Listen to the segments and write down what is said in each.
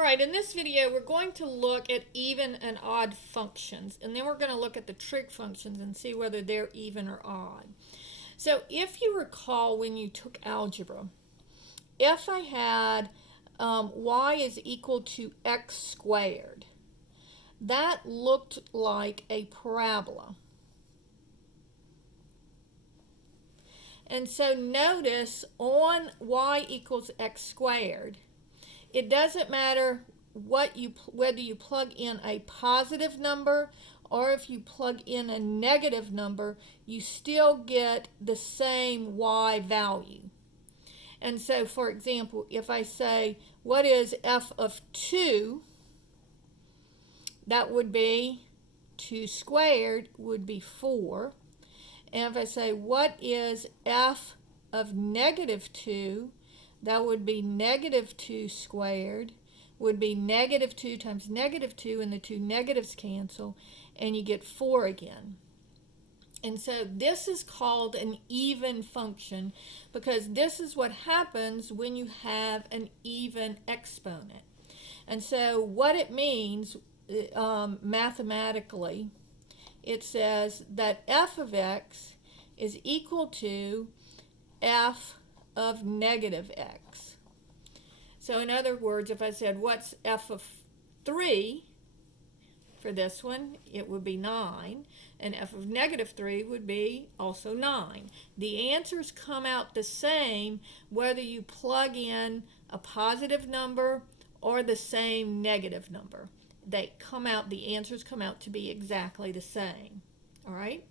All right, in this video, we're going to look at even and odd functions, and then we're going to look at the trig functions and see whether they're even or odd. So if you recall when you took algebra, if I had y is equal to x squared, that looked like a parabola. And so notice on y equals x squared, it doesn't matter whether you plug in a positive number or if you plug in a negative number, you still get the same y value. And so, for example, if I say, what is f of 2? That would be 2 squared would be 4. And if I say, what is f of negative 2? That would be negative 2 squared, would be negative 2 times negative 2, and the two negatives cancel, and you get 4 again. And so this is called an even function because this is what happens when you have an even exponent. And so what it means mathematically, it says that f of x is equal to f of negative x. So in other words, if I said, what's f of 3 for this one, it would be 9, and f of negative 3 would be also 9. The answers come out the same whether you plug in a positive number or the same negative number. The answers come out to be exactly the same. All right?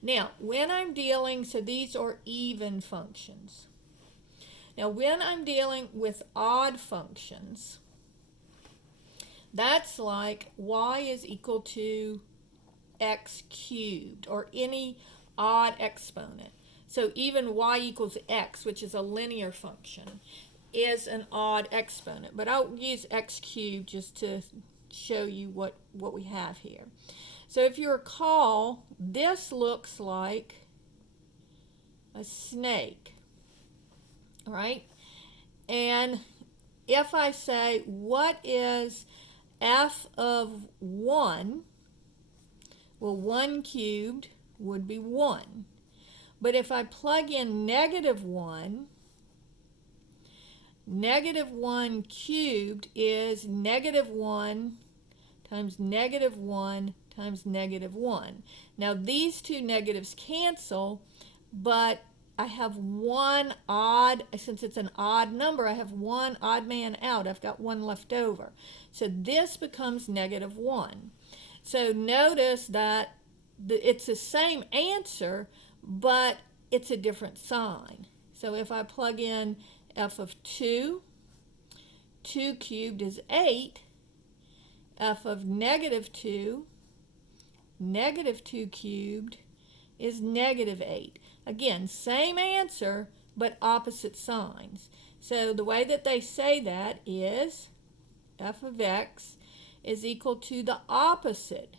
Now, when I'm dealing, so these are even functions. Now, when I'm dealing with odd functions, that's like y is equal to x cubed or any odd exponent. So even y equals x, which is a linear function, is an odd exponent. But I'll use x cubed just to show you what we have here. So if you recall, this looks like a snake. All right, and if I say, what is f of 1? Well, 1 cubed would be 1. But if I plug in negative 1, negative 1 cubed is negative 1 times negative 1 times negative 1. Now, these two negatives cancel, but I have one odd, since it's an odd number, I have one odd man out. I've got one left over. So this becomes negative 1. So notice that it's the same answer, but it's a different sign. So if I plug in f of 2, 2 cubed is 8. F of negative 2, negative 2 cubed is negative 8. Again, same answer, but opposite signs. So the way that they say that is f of x is equal to the opposite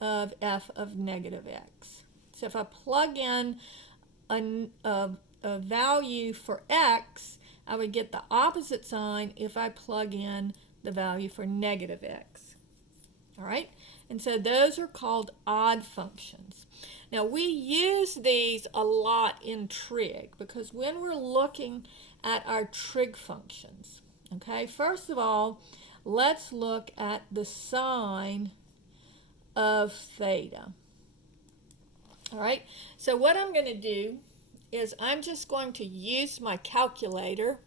of f of negative x. So if I plug in a value for x, I would get the opposite sign if I plug in the value for negative x. All right? And so those are called odd functions. Now, we use these a lot in trig because when we're looking at our trig functions, okay, first of all, let's look at the sine of theta. All right, so what I'm going to do is I'm just going to use my calculator